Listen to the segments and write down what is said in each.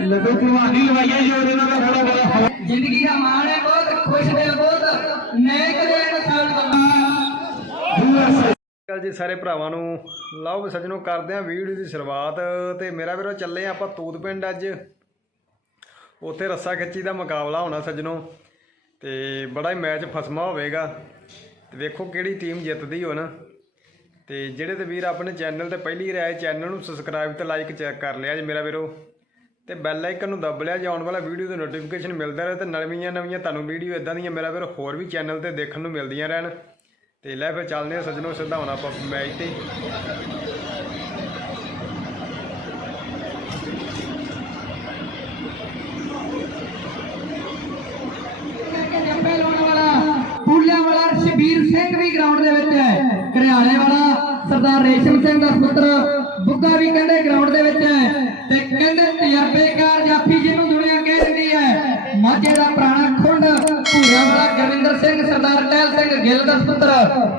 ਲੱਡੂ ਭਲਵਾਨੀ ਲਵਾਈਏ ਜੋਰ ਇਹਨਾਂ ਦਾ ਥੋੜਾ ਬੜਾ ਹਵਾ। ਜ਼ਿੰਦਗੀ ਦਾ ਮਾਣ ਹੈ ਬਹੁਤ ਖੁਸ਼ ਦਿਲ ਬਹੁਤ ਨੇਕ ਦੇ ਇਨਸਾਨ ਤੋਂ ਕੱਲ ਜੀ ਸਾਰੇ ਭਰਾਵਾਂ ਨੂੰ ਲਓ ਵੀ ਸੱਜਣੋ ਕਰਦੇ ਆ ਵੀਡੀਓ ਦੀ ਸ਼ੁਰੂਆਤ। ਤੇ ਮੇਰਾ ਵੀਰੋ ਚੱਲੇ ਆ ਆਪਾਂ ਤੂਤ ਪਿੰਡ ਅੱਜ। ਉੱਥੇ ਰੱਸਾ ਖਿੱਚੀ ਦਾ ਮੁਕਾਬਲਾ ਹੋਣਾ ਸੱਜਣੋ। ਤੇ ਬੜਾ ਹੀ ਮੈਚ ਫਸਮਾ ਹੋਵੇਗਾ। ਤੇ ਵੇਖੋ ਕਿਹੜੀ ਟੀਮ ਜਿੱਤਦੀ ਹੁਣ। ਤੇ ਜਿਹੜੇ ਤੇ ਵੀਰ ਆਪਣੇ ਚੈਨਲ ਤੇ ਪਹਿਲੀ ਵਾਰ ਚੈਨਲ ਨੂੰ ਸਬਸਕ੍ਰਾਈਬ ਤੇ ਲਾਈਕ ਚੈੱਕ ਕਰ ਲਿਆ ਜੀ ਮੇਰਾ ਵੀਰੋ। ਤੇ ਬੈਲ ਆਈਕਨ ਨੂੰ ਦੱਬ ਲਿਆ ਜੇ, ਆਉਣ ਵਾਲਾ ਵੀਡੀਓ ਦੇ ਨੋਟੀਫਿਕੇਸ਼ਨ ਮਿਲਦਾ ਰਹੇ ਤੇ ਨਵੀਆਂ ਨਵੀਆਂ ਤੁਹਾਨੂੰ ਵੀਡੀਓ ਇਦਾਂ ਦੀਆਂ ਮੇਰਾ ਵੀਰੋ ਹੋਰ ਵੀ ਚੈਨਲ ਤੇ ਦੇਖਣ ਨੂੰ ਮਿਲਦੀਆਂ ਰਹਿਣ। ਤੇ ਲੈ ਫਿਰ ਚੱਲਦੇ ਆ ਸੱਜਣੋ, ਸਿੱਧਾ ਹੁਣ ਆਪਾਂ ਮੈਚ ਤੇ। ਜੰਪੇ ਵਾਲਾ ਸ਼ਬੀਰ ਸਿੰਘ ਵੀ ਗਰਾਊਂਡ ਦੇ ਵਿੱਚ ਹੈ ਘਰਿਆਲੇ ਵਾਲਾ। ਸਰਦਾਰ ਰੇਸ਼ਮ ਸਿੰਘ ਦਾ ਪੁੱਤਰ ਬੁੱਗਾ ਵੀ ਕਹਿੰਦੇ ਗਰਾਊਂਡ ਦੇ ਵਿੱਚ ਹੈ ਤੇ ਕਹਿੰਦੇ ਤਜਰਬੇਕਾਰ ਜਾਫੀ ਜਿਹਨੂੰ ਦੁਨੀਆ ਕਹਿ ਦਿੰਦੀ ਹੈ। ਮਾਝੇ ਦਾ ਸਿੰਘ, ਸਰਦਾਰ ਟਹਿਲ ਸਿੰਘ, ਗਿੱਲ ਦਾ ਪੁੱਤਰ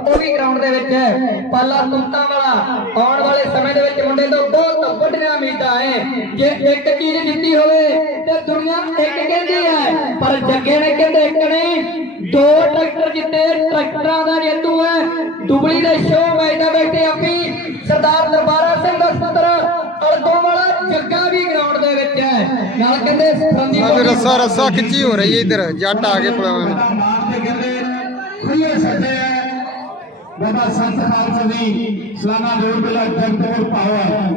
ਉਹ ਵੀ ਗਰਾਊਂਡ ਦੇ ਵਿੱਚ ਹੈ। ਪਾਲਾ ਤੁੰਤਾ ਵਾਲਾ, ਆਉਣ ਵਾਲੇ ਸਮੇਂ ਦੇ ਵਿੱਚ ਮੁੰਡੇ ਤੋਂ ਬਹੁਤ ਵੱਡੀਆਂ ਉਮੀਦਾਂ ਹੈ ਜੇ ਇੱਕ ਚੀਜ਼ ਜਿੱਤੀ ਹੋਵੇ, ਤੇ ਦੁਨੀਆ ਇੱਕ ਕਹਿੰਦੀ ਹੈ ਪਰ ਜੱਗੇ ਨੇ ਕਹਿੰਦੇ ਇੱਕ ਨਹੀਂ, ਦੋ ਟਰੈਕਟਰ ਜਿੱਤੇ, ਟਰੈਕਟਰਾਂ ਦਾ ਜੇਤੂ ਹੈ ਦੁਬਲੀ ਦੇ ਸ਼ੋਅ ਮੈਚ ਦਾ ਬੈਠੇ ਆਪੀ ਸਰਦਾਰ ਦਰਬਾਰਾ ਸਿੰਘ ਦਾ ਪੁੱਤਰ ਅਲਗੋਂ ਵਾਲਾ ਜੱਗਾ ਵੀ ਗਰਾਊਂਡ ਦੇ ਵਿੱਚ ਹੈ ਨਾਲ ਕਹਿੰਦੇ ਸੰਦੀਪ ਰੱਸਾ ਰੱਸਾ ਖਿੱਚੀ ਹੋ ਰਹੀ ਹੈ ਇੱਧਰ, ਜੱਟ ਆ ਕੇ ਪਲਵਾਨ ਮਾਰ ਤੇ ਕਹਿੰਦੇ ਖੁੱਲੇ ਸੱਜੇ ਬਾਬਾ ਸੰਤ ਖਾਲਸਾ ਜੀ ਸਲਾਨਾ ਦੌੜ ਮੇਲਾ ਜਗਤਪੁਰ ਪਾਵਲ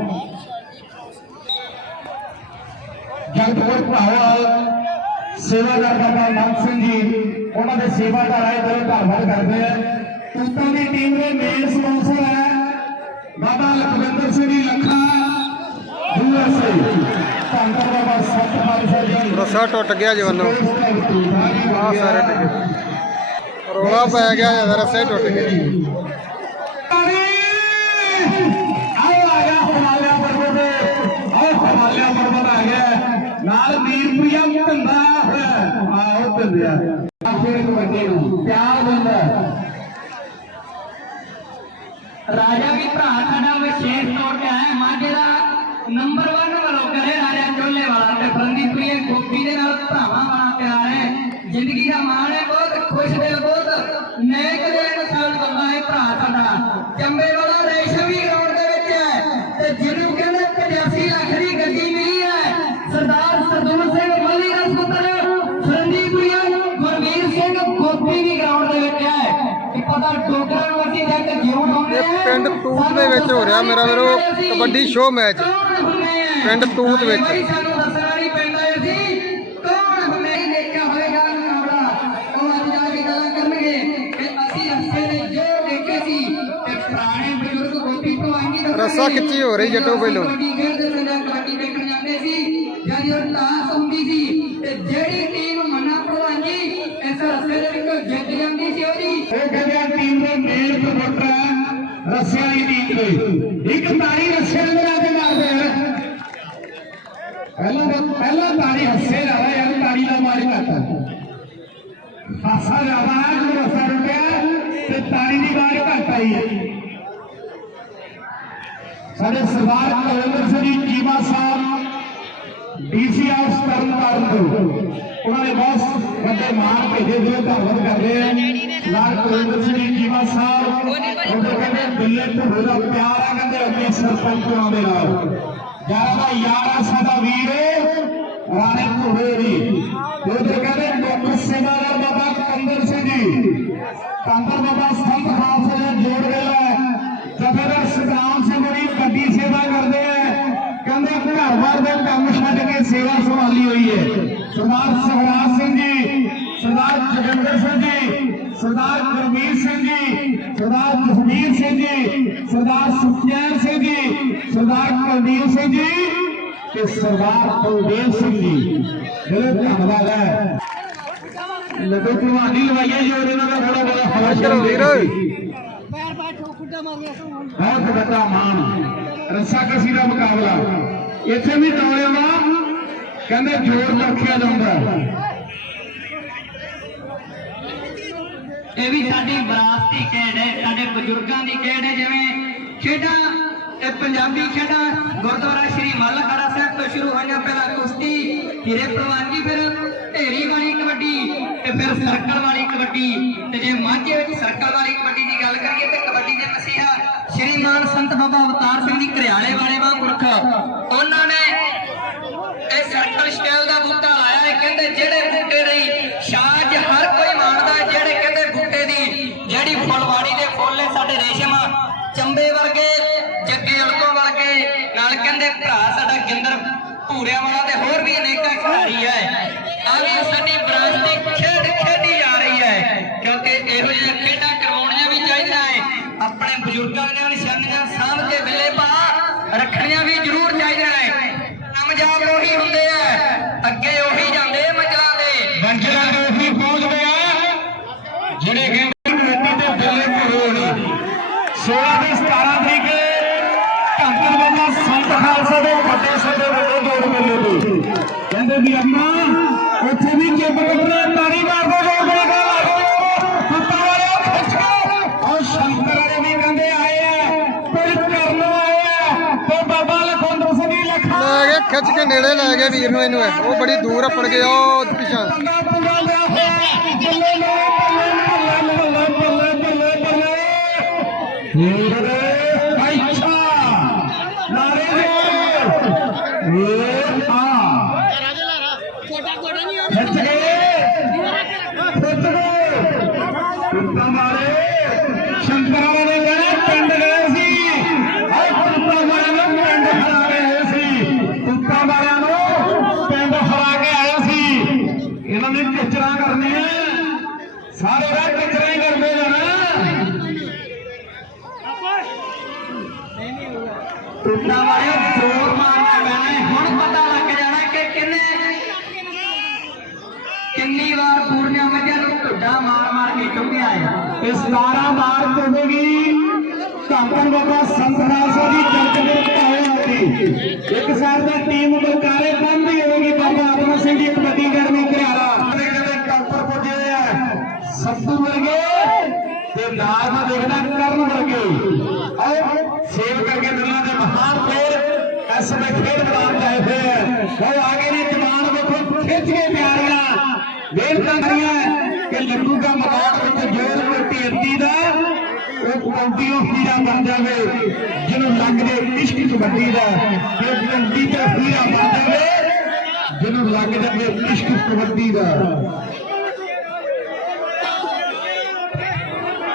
ਜਗਤਪੁਰ ਪਾਵਲ ਸੇਵਾਦਾਰ ਬਾਬਾ ਨਾਮ ਸਿੰਘ ਜੀ ਉਹਨਾਂ ਦੇ ਸੇਵਾਦਾਰ ਆਏ ਬੜੇ ਧੰਨਵਾਦ ਕਰਦੇ ਆ ਤੁਸਾਂ ਦੀ ਟੀਮ ਦੇ ਮੇਨ ਸਪਾਂਸਰ ਹੈ ਬਾਬਾ ਲਖਵਿੰਦਰ ਸਿੰਘ ਰਸਾ ਟੁੱਟ ਗਿਆ ਜਵਾਨੋ ਆ ਸਾਰੇ ਟਿਕੇ ਰੋਲਾ ਪੈ ਗਿਆ ਜਦ ਰੱਸੇ ਹੀ ਟੁੱਟ ਗਿਆ ਨਾਲ ਮੀਰਪੁਰੀਆ ਧੰਦਾ ਆਓ ਧੰਦਿਆ ਆਖੇ ਕਬੱਡੀ ਨੂੰ ਪਿਆਰ ਦਿੰਦਾ ਰਾਜਾ ਵੀ ਭਰਾ ਸਾਡਾ ਵਿਸ਼ੇਸ਼ ਤੌਰ ਤੇ ਆਇਆ ਮਾਝੇ ਦਾ। ਨੰਬਰ 1 ਵੱਲੋਂ ਕਰੇ ਰਾਜਾ ਚੋਲੇ ਵਾਲਾ ਤੇ ਫਰੰਦੀ ਪ੍ਰਿയ ਗੋਪੀ ਦੇ ਨਾਲ ਭਰਾਵਾਂ ਵਾਲਾ ਪਿਆਰ ਹੈ। ਜ਼ਿੰਦਗੀ ਦਾ ਮਾਣ ਹੈ ਬਹੁਤ ਖੁਸ਼ ਦਿਲ ਬਹੁਤ ਨੇਕ ਦੇ ਇਨਸਾਨ ਬੰਦਾ ਹੈ ਭਰਾ ਸਾਡਾ। ਚੰਬੇ ਵਾਲਾ ਰੇਸ਼ਮ ਵੀ ਗਰਾਊਂਡ ਦੇ ਵਿੱਚ ਹੈ ਤੇ ਜਿਹਨੂੰ ਕਹਿੰਦੇ 85 ਲੱਖ ਦੀ ਗੱਡੀ ਮਿਲੀ ਹੈ। ਸਰਦਾਰ ਸਰਦੂਲ ਸਿੰਘ ਮੱਲੀ ਦਾ ਪੁੱਤਰ ਫਰੰਦੀ ਪ੍ਰਿയ ਗੁਰਵੀਰ ਸਿੰਘ ਗੋਪੀ ਵੀ ਗਰਾਊਂਡ ਦੇ ਵਿੱਚ ਹੈ। ਇਹ ਪਤਾ ਅਸੀਂ ਦੇਖ ਕੇ ਜਿਉਂ ਇਹ ਪਿੰਡ ਤੂਤ ਦੇ ਵਿੱਚ ਹੋ ਰਿਹਾ ਮੇਰਾ ਵੀਰੋ ਕਬੱਡੀ ਸ਼ੋਅ ਮੈਚ ਪਿੰਡ ਤੂਤ ਵਿੱਚ। ਸਾਨੂੰ ਦੱਸਣਾ ਨਹੀਂ ਪੈਂਦਾ ਅਸੀਂ ਕੌਣ ਹੁੰਦੇ ਹੀ ਦੇਖਿਆ ਹੋਏਗਾ ਮੁਕਾਬਲਾ ਉਹ ਅੱਜ ਜਾ ਕੇ ਗੱਲਾਂ ਕਰਨਗੇ ਕਿ ਅਸੀਂ ਰਸਤੇ ਦੇ ਜੋ ਦੇਖੇ ਸੀ ਤੇ ਪੁਰਾਣੇ ਬਜ਼ੁਰਗ ਗੋਪੀ ਤੋਂ ਆਂਗੀ ਰੱਸਾ ਖਿੱਚੀ ਹੋ ਰਹੀ ਜੱਟੋ ਪਹਿਲੋਂ। ਕਬੱਡੀ ਖੇਡਦੇ ਸੀ ਜਾਂ ਕਬੱਡੀ ਦੇਖਣ ਜਾਂਦੇ ਸੀ ਜਾਂ ਜਦੋਂ ਟਾਸ ਹੁੰਦੀ ਸੀ ਤੇ ਜਿਹੜੀ ਟੀਮ ਮੰਨਾ ਜੀ ਇਸ ਰਸਤੇ ਦੇ ਵਿੱਚ ਜਿੱਤ ਜਾਂਦੀ ਸੀ ਉਹਦੀ ਉਹ ਕਹਿੰਦੇ ਟੀਮ ਦੇ ਮੇਨ ਪ੍ਰਮੋਟਰ ਰੱਸਿਆਂ ਦੀ ਟੀਮ ਦੇ ਇੱਕ ਤਾੜੀ ਰੱਸੇ ਦੇ ਨਾਲ ਦੇ ਮਾਰਦੇ ਆ ਪਹਿਲਾਂ ਤਾਂ ਹੱਸੇ ਨਾਲ ਹੈ, ਯਾਰ ਤਾੜੀ ਦਾ ਮਾਰ ਘੱਟ ਹਾਸਾ ਜ਼ਿਆਦਾ ਹੈ ਜਦੋਂ ਰੁਕਿਆ ਤੇ ਤਾੜੀ ਦੀ ਮਾਰ ਘੱਟ ਆਈ ਸਾਡੇ ਸਰਦਾਰ ਕੁਲਵਿੰਦਰ ਸਿੰਘ ਜੀ ਸਾਹਿਬ ਡੀਸੀ ਆਫ ਤਰਨ ਤਾਰਨ ਤੋਂ। ਉਹਨਾਂ ਨੇ ਬਹੁਤ ਵੱਡੇ ਮਾਣ ਭੇਜੇ ਦਿਓ ਧੰਨਵਾਦ ਕਰਦੇ ਆ। ਨਾਲ ਕੁਲਵਿੰਦਰ ਸਿੰਘ ਜੀ ਚੀਮਾ ਸਾਹਿਬ ਉਹਦੇ ਕਹਿੰਦੇ ਦਿੱਲੇ ਢੋਲੇ ਦਾ ਪਿਆਰ ਆ ਕਹਿੰਦੇ ਅੱਗੇ ਸਰਪੰਚਾਂ ਦੇ ਨਾਲ। ਯਾਰਾਂ ਦਾ ਯਾਰ ਸਾਡਾ ਵੀਰ। ਰਾਣੇ ਢੋਲੇ ਦੀ ਤੇ ਉਹਦੇ ਕਹਿੰਦੇ ਮੁੱਖ ਸੇਵਾਦਾਰ ਬਾਬਾ ਕੰਦਰ ਸਿੰਘ ਜੀ ਕੰਦਰ ਬਾਬਾ ਸੰਤ ਖਾਲਸਾ ਦਾ ਜੋੜ ਵੇਲਾ ਜਥੇਦਾਰ ਸਤਨਾਮ ਸਿੰਘ ਜੀ ਗੱਡੀ ਸੇਵਾ ਕਰਦੇ ਆ ਕਹਿੰਦੇ ਘਰ ਬਾਰ ਦੇ ਕੰਮ ਛੱਡ ਕੇ ਸੇਵਾ ਸੰਭਾਲੀ ਹੋਈ ਹੈ ਸਰਦਾਰ ਸਹਰਾਜ ਸਿੰਘ ਜੀ ਸਰਦਾਰ ਜਗਿੰਦਰ ਸਿੰਘ ਜੀ ਸਰਦਾਰ ਗੁਰਮੀਤ ਸਿੰਘ ਜੀ ਸਰਦਾਰ ਜਸਵੀਰ ਸਿੰਘ ਜੀ ਸਰਦਾਰ ਸੁਖਚੈਨ ਸਿੰਘ ਜੀ ਸਰਦਾਰ ਕੁਲਦੀਪ ਸਿੰਘ ਜੀ ਤੇ ਸਰਦਾਰ ਕੁਲਦੀਪ ਸਿੰਘ ਜੀ। ਜਿਹੜੇ ਧੰਨਵਾਦ ਹੈ। ਲੱਡੂ ਭਲਵਾਨੀ ਲਵਾਈਏ ਜੋਰ ਇਹਨਾਂ ਦਾ ਥੋੜਾ ਬੜਾ ਹਵਾ ਇੱਧਰ ਵੀਰ। ਬਹੁਤ ਵੱਡਾ ਮਾਣ। ਰੱਸਾ ਕਸੀ ਦਾ ਮੁਕਾਬਲਾ। ਇੱਥੇ ਵੀ ਨੌਜਵਾਨ ਕਹਿੰਦੇ ਜੋਰ ਰੱਖਿਆ ਜਾਂਦਾ ਇਹ ਵੀ ਸਾਡੀ ਵਿਰਾਸਤੀ ਖੇਡ ਹੈ ਸਾਡੇ ਬਜ਼ੁਰਗਾਂ ਦੀ ਖੇਡ ਹੈ ਜਿਵੇਂ ਖੇਡਾਂ ਇਹ ਪੰਜਾਬੀ ਖੇਡਾਂ ਗੁਰਦੁਆਰਾ ਸ਼੍ਰੀ ਮੱਲਖੜਾ ਸਾਹਿਬ ਤੋਂ ਸ਼ੁਰੂ ਹੋਈਆਂ ਪਹਿਲਾਂ ਕੁਸ਼ਤੀ, ਹੀਰੇ ਪ੍ਰਵਾਨਗੀ ਫਿਰ ਢੇਰੀ ਵਾਲੀ ਕਬੱਡੀ ਤੇ ਫਿਰ ਸਰਕਲ ਵਾਲੀ ਕਬੱਡੀ। ਤੇ ਜੇ ਮਾਝੇ ਵਿੱਚ ਸਰਕਲ ਵਾਲੀ ਕਬੱਡੀ ਦੀ ਗੱਲ ਕਰੀਏ ਤੇ ਕਬੱਡੀ ਦੇ ਮਸੀਹਾ ਸ਼੍ਰੀ ਮਾਨ ਸੰਤ ਬਾਬਾ ਅਵਤਾਰ ਸਿੰਘ ਦੀ ਕਰਿਆਲੇ ਵਾਲੇ ਵਾਂਗ ਭਰਾ ਸਾਡਾ ਗਿੰਦਰ ਭੂਰਿਆਂ ਵਾਲਾ ਤੇ ਹੋਰ ਵੀ ਅਨੇਕਾਂ ਖਿਡਾਰੀ ਹੈ ਆ ਵੀ ਸਾਡੀ ਬ੍ਰਾਂਚ ਦੀ ਖੇਡ ਖੇਡੀ ਜਾ ਰਹੀ ਹੈ ਕਿਉਂਕਿ ਇਹੋ ਜਿਹੀਆਂ ਖੇਡਾਂ ਕਰਵਾਉਣੀਆਂ ਵੀ ਚਾਹੀਦੀਆਂ ਹੈ ਆਪਣੇ ਬਜ਼ੁਰਗਾਂ ਦੀਆਂ ਨਿਸ਼ਾਨੀਆਂ ਸਾਂਭ ਕੇ ਵੇਲੇ ਪਾ ਰੱਖਣੀਆਂ ਵੀ ਜ਼ਰੂਰ ਚਾਹੀਦੀਆਂ ਹੈ ਕਾਮਯਾਬ ਉਹੀ ਹੁੰਦੇ ਆ ਅੱਗੇ ਕਹਿੰਦੇ ਵੀ ਅੰਮਾ ਉੱਥੇ ਵੀ ਚਿੱਪ ਕੱਢਣਾ ਤਾੜੀ ਮਾਰ ਦੋ ਜੋੜ ਮੇਲੇ ਦਾ ਲਾਗੋ ਕੁੱਤਾ ਵਾਲਿਓ ਖਿੱਚ ਕੇ। ਔਰ ਸ਼ੰਕਰ ਵਾਲੇ ਵੀ ਕਹਿੰਦੇ ਆਏ ਆ ਕੁਝ ਕਰਨ ਆਏ ਆ ਤੇ ਬਾਬਾ ਲਖਵੰਦਰ ਸਿੰਘ ਜੀ ਲਖਾ। ਲੈ ਗਏ ਖਿੱਚ ਕੇ ਨੇੜੇ ਲੈ ਗਏ ਵੀਰ ਨੂੰ ਇਹਨੂੰ ਉਹ ਬੜੀ ਦੂਰ ਅੱਪੜ ਗਿਆ ਉਹ ਪਿਛਾਂ ਪੰਗਾ ਪੰਗਾ ਲਿਆ ਹੋਇਆ ਬੱਲੇ ਬੱਲੇ ਬੱਲੇ ਬੱਲੇ ਬੱਲੇ ਬੱਲੇ ਬੱਲੇ ਅੱਛਾ ਨਾਰੇ ਦੇ ਇਹ ਆ ਖਿੱਚ ਗਏ ਖਿੱਚ ਗਏ ਕੁੱਤਾ ਮਾਰੇ ਸ਼ੰਕਰ ਵਾਲੇ ਕਹਿੰਦੇ ਪਿੰਡ ਗਏ ਸੀ ਹਾਏ ਕੁੱਤਾ ਮਾਰੇ ਨੂੰ ਪਿੰਡ ਹਰਾ ਕੇ ਆਏ ਸੀ ਕੁੱਤਾ ਮਾਰਿਆਂ ਨੂੰ ਪਿੰਡ ਹਰਾ ਕੇ ਆਏ ਸੀ ਇਹਨਾਂ ਨੇ ਟਿਚਰਾਂ ਕਰਨੀਆਂ ਸਾਰੇ ਰਾਹ ਟਿਚਰਾਂ ਹੀ ਕਰਦੇ ਜਾਣਾ ਟੁੱਟਾ ਵਾਲਿਓ ਜ਼ੋਰ ਮਾਰਨਾ ਪੈਣਾ ਹੈ। ਹੁਣ ਪਤਾ ਲੱਗ ਜਾਣਾ ਕਿ ਕਿੰਨੇ ਕਿੰਨੀ ਵਾਰ ਪੂਰਨਿਆ ਮੱਝਾਂ ਨੂੰ ਢੁੱਡਾ ਮਾਰ ਮਾਰ ਕੇ ਚੁੱਕਿਆ ਹੈ। ਤੇ 17 ਮਾਰਚ ਹੋਵੇਗੀ ਧੰਨ ਬਾਬਾ ਸੰਤ ਖਾਲਸਾ ਦੀ ਜਨਮ ਦਿਨ ਆਇਆ ਸੀ ਇੱਕ ਸਾਲ ਦਾ ਟੀਮ ਬਲਕਾਰੇ ਬੰਦ ਹੋਵੇਗੀ ਬਾਬਾ ਆਤਮਾ ਸਿੰਘ ਦੀ ਕਬੱਡੀ ਅਕੈਡਮੀ ਘਰਿਆਲਾ ਕਹਿੰਦੇ ਕਾਪਰ ਪੁੱਜੇ ਆ। ਸੱਤੂ ਵਰਗੇ ਤੇ ਨਾਲ ਦਾ ਦੇਖਦਾ ਕਰਨ ਵਰਗੇ। ਆਓ ਸੇਵ ਕਰਕੇ ਦੁਨੀਆ ਦੇ ਮਹਾਨ ਪਲੇਅਰ ਇਸ ਸਮੇਂ ਖੇਡ ਮੈਦਾਨ 'ਚ ਆਏ ਹੋਏ ਆ। ਉਹ ਆਗੇ ਨੇ ਜਵਾਨ ਵੇਖੋ ਖਿੱਚ ਕੇ ਪਿਆਰੀਆਂ ਮਿਹਨਤਾਂ ਕਰੀਆਂ ਕਿ ਲੱਡੂ ਦਾ ਮੈਦਾਨ ਵਿੱਚ ਜੋਰ ਕੋਟੀ ਅੱਤੀ ਦਾ ਉਹ ਕੌਂਟੀਓ ਹੀਰਾ ਬਣ ਜਾਵੇ ਜਿਹਨੂੰ ਲੱਗ ਜੇ ਇਸ਼ਕ ਕਬੱਡੀ ਦਾ ਕਿ ਕੌਂਟੀ ਤੇ ਹੀਰਾ ਬਣ ਜਾਵੇ ਜਿਹਨੂੰ ਲੱਗ ਜਾਵੇ ਇਸ਼ਕ ਕਬੱਡੀ ਦਾ।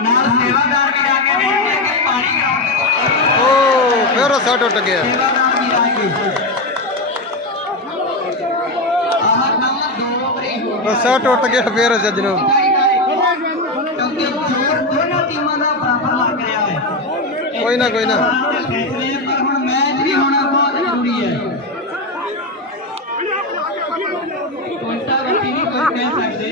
ਨਾਲ ਸੇਵਾਦਾਰ ਵੀ ਜਾ ਕੇ ਵੇਖਦੇ ਕਿ ਪਾਣੀ ਗਰਾਉਂਡ ਉਹ ਫਿਰ ਰੱਸਾ ਟੁੱਟ ਗਿਆ। ਸੇਵਾਦਾਰ ਵੀ ਆਏਗੇ ਆਹ ਕੰਮ ਦੋ ਰੱਸਾ ਟੁੱਟ ਗਿਆ ਫਿਰ ਚਾਹੀਦਾ ਹੈ ਕਿਉਂਕਿ ਦੋਨੋਂ ਟੀਮਾਂ ਦਾ ਬਰਾਬਰ ਲੱਗ ਰਿਹਾ ਹੈ ਕੋਈ ਨਾ। ਕੋਈ ਨਾ। ਪਰ ਹੁਣ ਮੈਚ ਵੀ ਹੋਣਾ ਬਹੁਤ ਜ਼ਰੂਰੀ ਹੈ ਪੁਆਇੰਟਾਂ ਵਿੱਚ ਨਹੀਂ ਕੋਈ ਕਹਿ ਸਕਦੇ